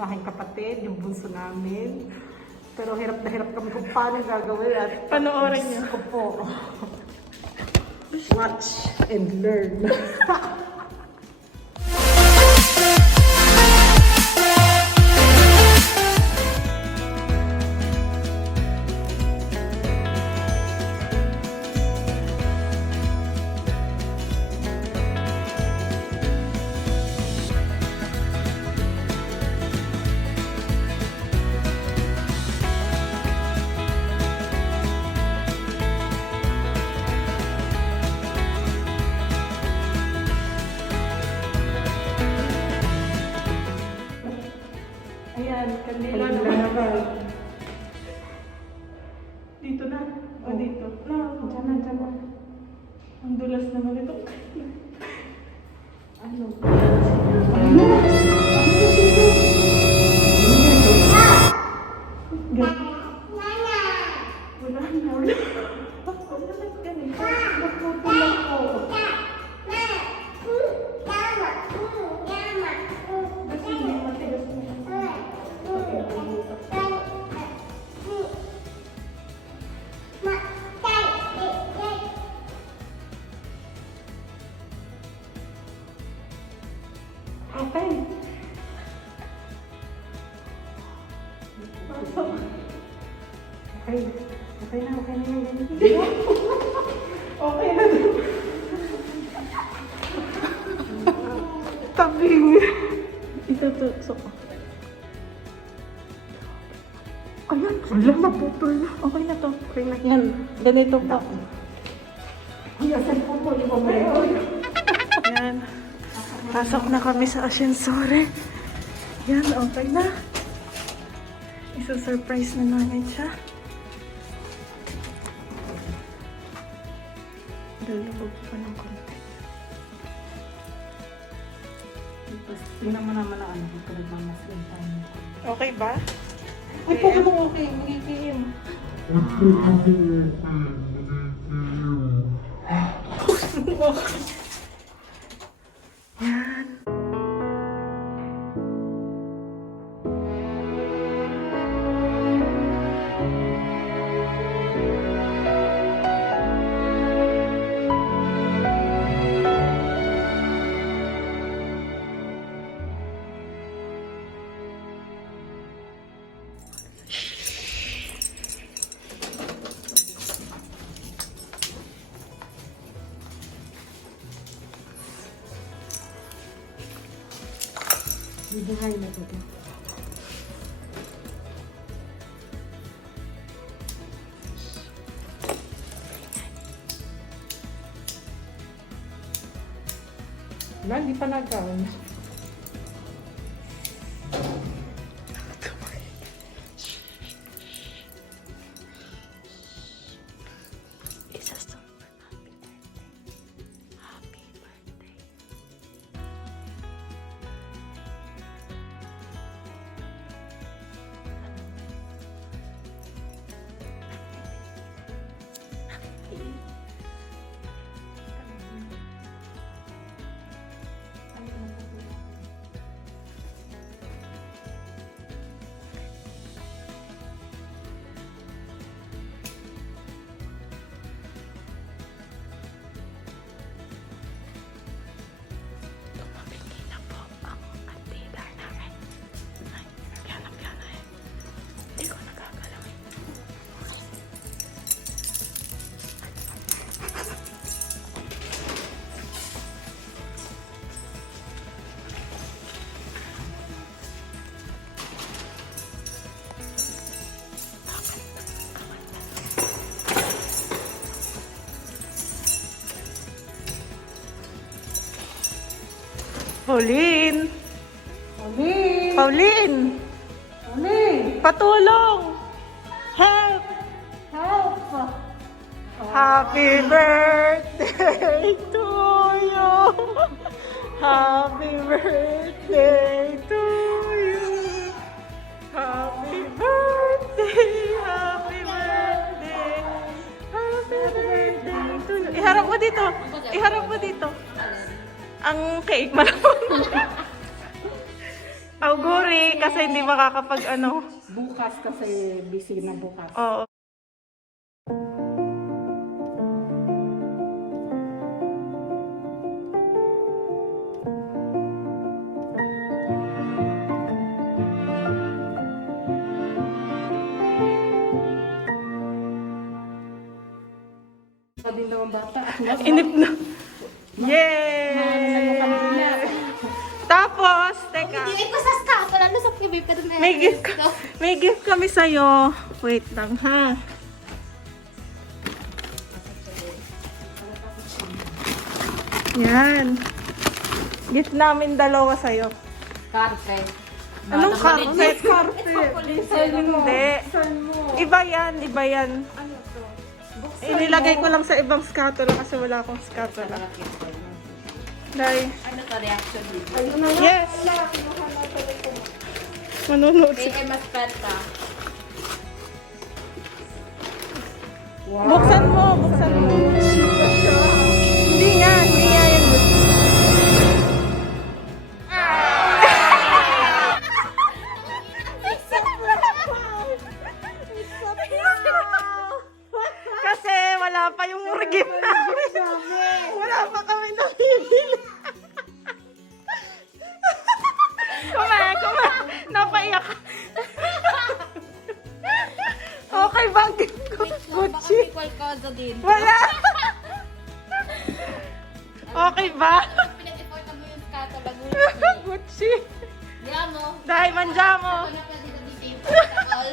yung aking kapatid, yung bunso namin. Pero hirap na hirap kami kung paano gagawin at Panoorin niyo. Ko po. Watch and learn. Ayan, kandila naman. Dito na. O dito. No, dyan na, dyan na. Ang dulas naman ito. Ano? Wala na. Wala. Bakit ganito? Naputulog ko. Kasi hindi matigas na. Okay. Pasok. Okay. Okay na yan. Okay na din. Tabing. Itutusok ko. Ayan, wala naputol na. Okay na to. Okay na. Yan. Ganito po. Ay, asan po mo? Iba mo yun. Yan. Pasok na kami sa asyensore. Yan, okay na. Isa-surprise na namin siya. Dalubog pa ng konti. Tingnan mo naman ang ano kung nagmamasin tayo. Okay ba? Ay, po ka okay. Magigiim. Yan. Bibihay na ito. Wala, hindi pa nagawin. Pauline! Pauline! Pauline! Pauline! Patulong! Help! Help! Happy birthday to you! Happy birthday to you! Happy birthday! Happy birthday! Happy birthday to you! Iharap mo dito! Iharap mo dito! Ang cake malamang. Auguri Sorry, kasi hindi makakapag ano. Bukas kasi busy na bukas. Oo. Sabi ng bata. Inip na. Yay! Tapos, teka. Hindi ko sa scaffold. Ano sa PB? Pero May gift kami sa'yo. Wait lang, ha? Yan. Gift namin dalawa sa'yo. Carpet. Anong carpet? Hindi. Saan mo? Iba yan, iba yan. Inilagay ko lang sa ibang scatula kasi wala akong scatula. Dahil, Ano to reaction video? Ayun na lang. yes! Manunod si... Kay Mas Penta. Wow. Buksan mo, buksan mo. Hindi nga yan. Kasi wala pa yung gift namin. Wala pa kami nabibili. Kumain. Napaiyak. Okay ba ang gift ko? Gucci. Baka may kwalkozo din. Wala. Okay ba? Pinag-report mo yung scaffold. Gucci. Diyan mo. Dahil manjamo. Ano pwede na dito yung protocol?